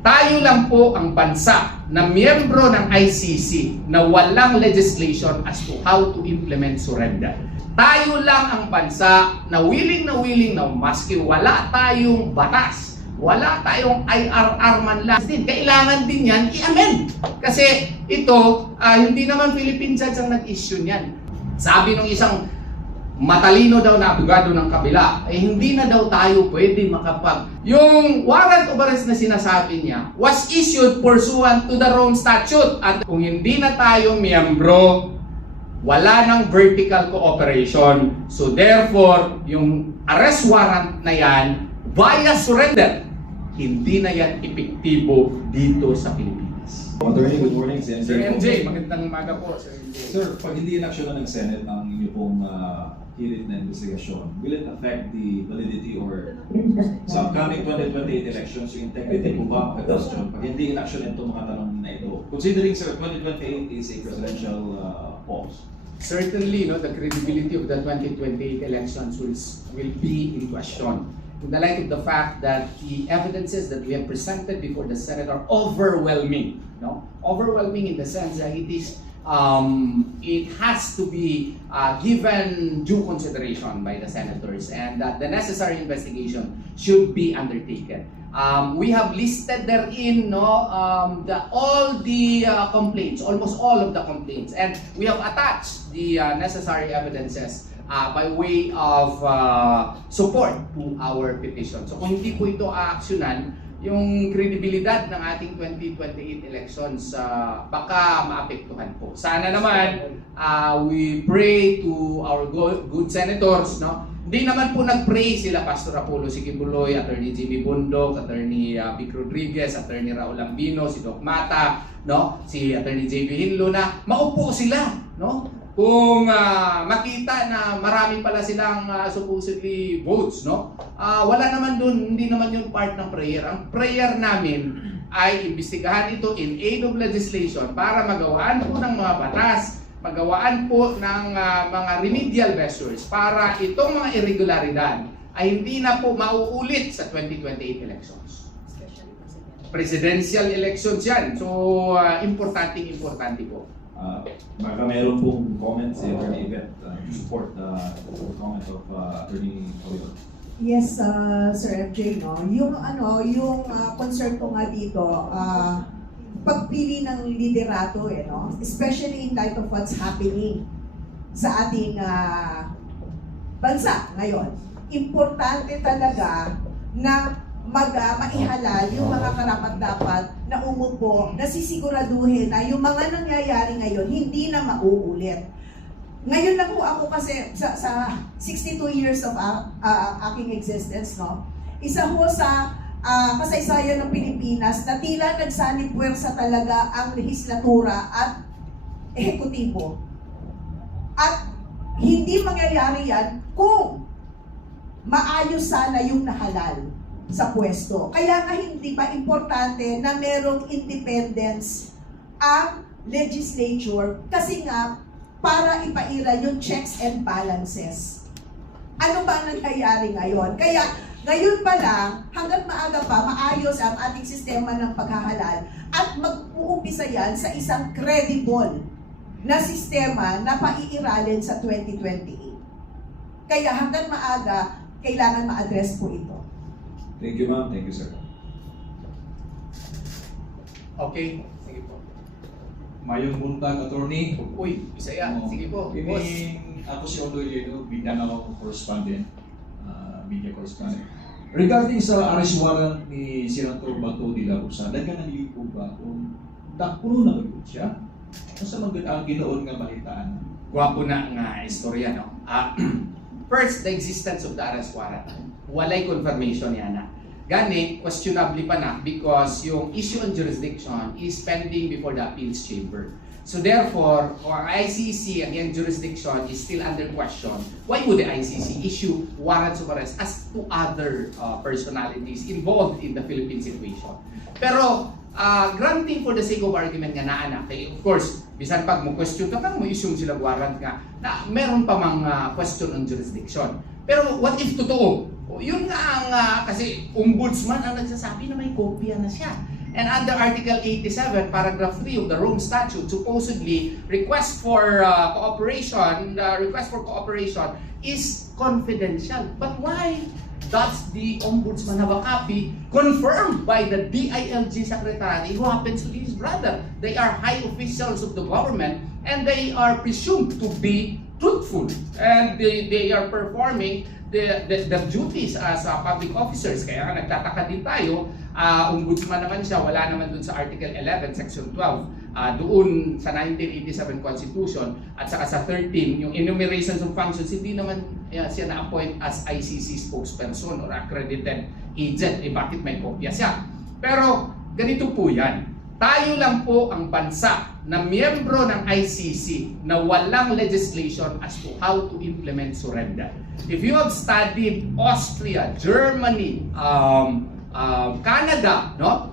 Tayo lang po ang bansa na miyembro ng ICC na walang legislation as to how to implement surrender. Tayo lang ang bansa na willing na maski wala tayong batas, wala tayong IRR man lang din. Kailangan din yan i-amend. Kasi ito, hindi naman Philippine judge ang nag-issue niyan. Sabi ng isang matalino daw na abogado ng kabila, hindi na daw tayo pwede Yung warrant of arrest na sinasabi niya was issued pursuant to the Rome Statute. At kung hindi na tayo miyembro, wala nang vertical cooperation. So therefore, yung arrest warrant na yan, via surrender, hindi na yan epektibo dito sa Pilipinas. Attorney, good morning. Sir MJ, magandang umaga po, Sir MJ. Sir, pag hindi inaksyonan ng Senate ang inyo pong hirit na investigasyon, will it affect the validity or sa upcoming 2028 elections, yung integrity po ba makakasyon pag hindi inaksyonan itong mga tanong na ito? Considering, sir, 2028 is a presidential pause. Certainly, no, the credibility of the 2028 elections will be in question. In the light of the fact that the evidences that we have presented before the Senate are overwhelming, no? Overwhelming in the sense that it has to be given due consideration by the senators, and that the necessary investigation should be undertaken. We have listed therein, all the complaints, almost all of the complaints, and we have attached the necessary evidences by way of support to our petition. So kung hindi po ito aaksyonan, yung kredibilidad ng ating 2028 elections baka maapektuhan po. Sana naman we pray to our good senators, no? Hindi naman po nag-pray sila Pastor Apollo Sikibuloy, Attorney Jimmy Bundok, Attorney Vic Rodriguez, Attorney Raul Ambino, si Doc Mata, no? Si Attorney JB Hinlo na maupo sila, no? Kung makita na marami pala silang supposedly votes, no? Wala naman dun, hindi naman yung part ng prayer. Ang prayer namin ay imbestigahan ito in aid of legislation para magawaan po ng mga batas, magawaan po ng mga remedial measures para itong mga irregularidad ay hindi na po mauulit sa 2028 elections. Presidential elections yan. So, importante po. Baka meron pong comment si Attorney Yvette to support the comment of Attorney Toyo. Yes, Sir FJ, no? Yung concern ko nga dito, pagpili ng liderato, no? Especially in light of what's happening sa ating bansa ngayon. Importante talaga na maihalal yung mga karapat-dapat na umupo, na sisiguraduhin na yung mga nangyayari ngayon hindi na mauulit. Ngayon lang po ako kasi sa 62 years of aking existence, no? Isa po sa kasaysayan ng Pilipinas na tila nagsanib-puwersa talaga ang lehislatura at ehekutibo. At hindi mangyayari yan kung maayos sana yung nahalal sa pwesto. Kaya nga hindi pa importante na merong independence ang legislature kasi nga para ipaira yung checks and balances. Ano ba nangyayari ngayon? Kaya ngayon pa lang, hanggang maaga pa, maayos ang ating sistema ng paghahalal at mag-uumpisa yan sa isang credible na sistema na paiiralin sa 2028. Kaya hanggang maaga, kailangan ma-address po ito. Thank you, ma'am. Thank you, sir. Okay, sige po. Mayong buntag, attorney. Uy, Bisaya, sige po. Boss. Kining ako si Ondo Lledo, Mindanao correspondent, media correspondent. Regarding sa arrest warrant ni Senator Bato de la Rosa, nagkanalilig po ba kung puno na ba siya? Asa ang ginoon nga balitaan? Gwapo na nga istorya, no? First, the existence of the arrest warrant. Walay confirmation yan na. Gani, questionably pa na because yung issue on jurisdiction is pending before the appeals chamber. So therefore, for ICC, again, jurisdiction is still under question. Why would the ICC issue warrants of arrest as to other personalities involved in the Philippine situation? Pero, granting for the sake of argument nga na of course, bisan pag mo question ka, mo issue sila warrant nga na meron pa mang question on jurisdiction. Pero what if totoo? Yun nga ang kasi ombudsman ang nagsasabi na may kopya na siya. And under Article 87, Paragraph 3 of the Rome Statute, supposedly, request for cooperation is confidential. But why does the Ombudsman have a copy confirmed by the DILG Secretary who happens to be his brother? They are high officials of the government and they are presumed to be truthful and they are performing the duties as public officers. Kaya nga nagtataka din tayo, ombudsman naman siya, wala naman dun sa Article 11, Section 12, doon sa 1987 Constitution at saka sa 13, yung enumerations of functions, hindi naman siya na-appoint as ICC spokesperson or accredited agent. Bakit may kopya siya? Pero ganito po yan. Tayo lang po ang bansa na miyembro ng ICC na walang legislation as to how to implement surrender. If you have studied Austria, Germany, Canada, no,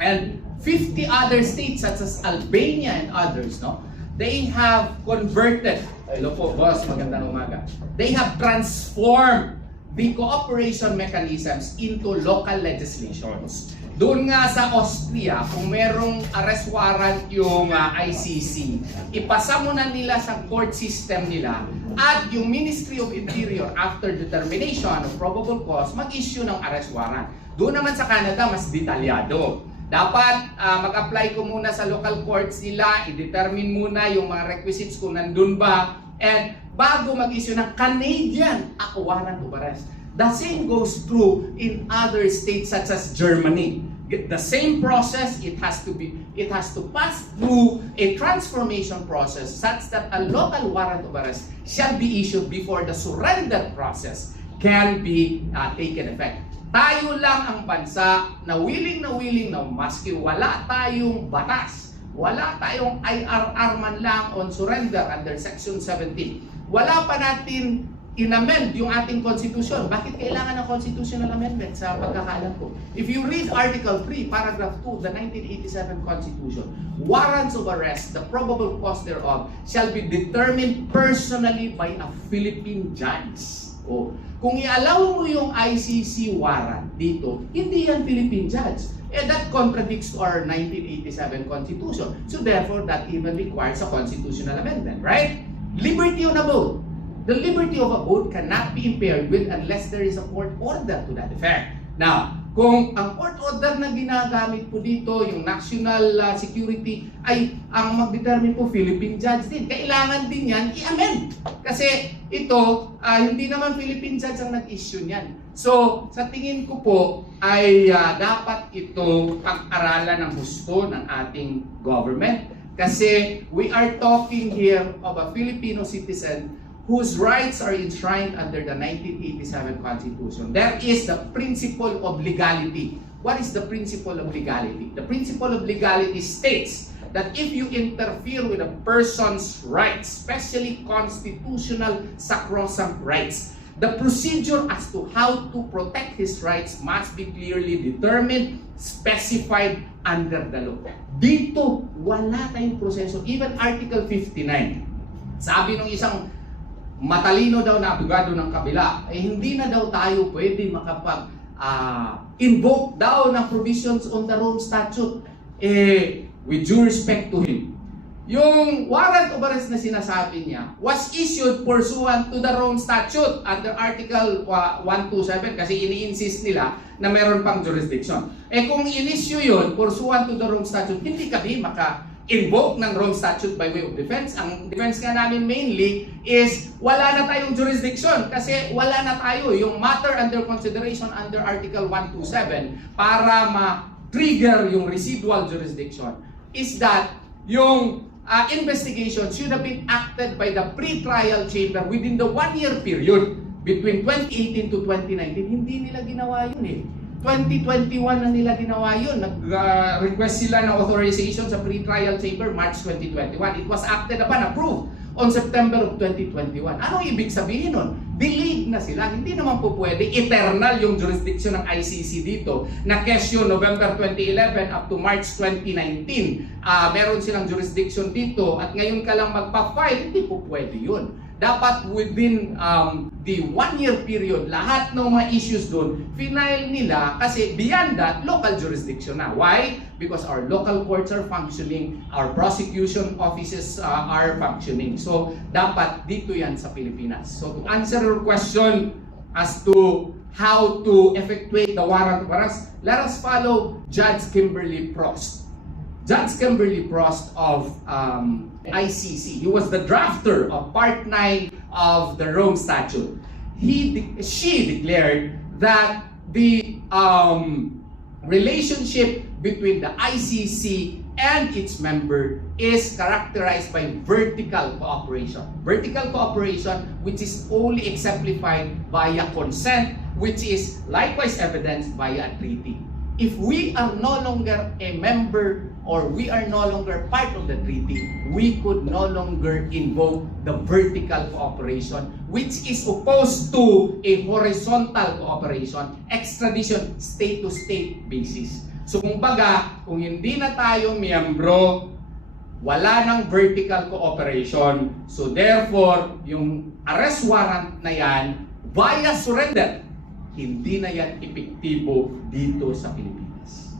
and 50 other states such as Albania and others, no, they have converted. Hello po, boss, magandang umaga. They have transformed the cooperation mechanisms into local legislations. Doon nga sa Austria, kung merong arrest warrant yung ICC, ipasa mo na nila sa court system nila at yung Ministry of Interior, after determination of probable cause, mag-issue ng arrest warrant. Doon naman sa Canada, mas detalyado. Dapat mag-apply ko muna sa local courts nila, i-determine muna yung mga requisites kung nandun ba, and bago mag-issue ng Canadian warrant of arrest. The same goes true in other states such as Germany. The same process, it has to pass through a transformation process such that a local warrant of arrest shall be issued before the surrender process can be taken effect. Tayo lang ang bansa na willing na maski wala tayong batas, wala tayong IRR man lang on surrender under Section 17. Wala pa natin in-amend yung ating constitution. Bakit kailangan ng constitutional amendment sa pagkakaalam ko? If you read Article 3, Paragraph 2 of the 1987 Constitution, warrants of arrest, the probable cause thereof, shall be determined personally by a Philippine judge. O, kung i-allow mo yung ICC warrant dito, hindi yan Philippine judge. That contradicts our 1987 Constitution. So therefore, that even requires a constitutional amendment, right? Liberty on a vote. The liberty of a vote cannot be impaired with unless there is a court order to that effect. Now, kung ang court order na ginagamit po dito, yung national security, ay ang mag-determine po Philippine judge din. Kailangan din yan i-amend. Kasi ito, hindi naman Philippine judge ang nag-issue niyan. So, sa tingin ko po, ay dapat ito pag-aralan ng husto ng ating government. Kasi we are talking here of a Filipino citizen whose rights are enshrined under the 1987 Constitution. There is the principle of legality. What is the principle of legality? The principle of legality states that if you interfere with a person's rights, especially constitutional sacrosanct rights, the procedure as to how to protect his rights must be clearly determined, specified under the law. Dito, wala tayong proseso. Even Article 59, sabi ng isang matalino daw na abogado ng kabila, hindi na daw tayo pwede makapag-invoke daw ng provisions on the Rome Statute. With due respect to him, yung warrant of arrest na sinasabi niya was issued pursuant to the Rome Statute under Article 127 kasi ini-insist nila na meron pang jurisdiction. Kung in-issue yun pursuant to the Rome Statute, hindi kami maka-invoke ng Rome Statute by way of defense. Ang defense nga namin mainly is wala na tayong jurisdiction kasi wala na tayo yung matter under consideration under Article 127 para ma-trigger yung residual jurisdiction is that yung investigation should have been acted by the pre-trial chamber within the 1-year period between 2018 to 2019. Hindi nila ginawa yun 2021 na nila ginawa yun. Nag-request sila ng authorization sa pre-trial chamber March 2021. It was acted upon, approved on September of 2021. Anong ibig sabihin nun? Delayed na sila. Hindi naman po pwede eternal yung jurisdiction ng ICC dito na kesyo November 2011 up to March 2019. Meron silang jurisdiction dito at ngayon ka lang magpa-file. Hindi po pwede yun. dapat within the 1-year period, lahat ng mga issues doon, final nila kasi beyond that, local jurisdiction na. Why? Because our local courts are functioning, our prosecution offices are functioning. So, dapat dito yan sa Pilipinas. So, to answer your question as to how to effectuate the warrant of arrest, let us follow Judge Kimberly Prost. Judge Kimberly Prost of ICC. He was the drafter of Part 9 of the Rome Statute. She declared that the relationship between the ICC and its member is characterized by vertical cooperation. Vertical cooperation which is only exemplified via consent, which is likewise evidenced via a treaty. If we are no longer a member or we are no longer part of the treaty, we could no longer invoke the vertical cooperation, which is opposed to a horizontal cooperation, extradition, state-to-state basis. So kumbaga, kung hindi na tayo miyembro, wala nang vertical cooperation. So therefore, yung arrest warrant na yan, via surrender, hindi na yan epektibo dito sa Pilipinas.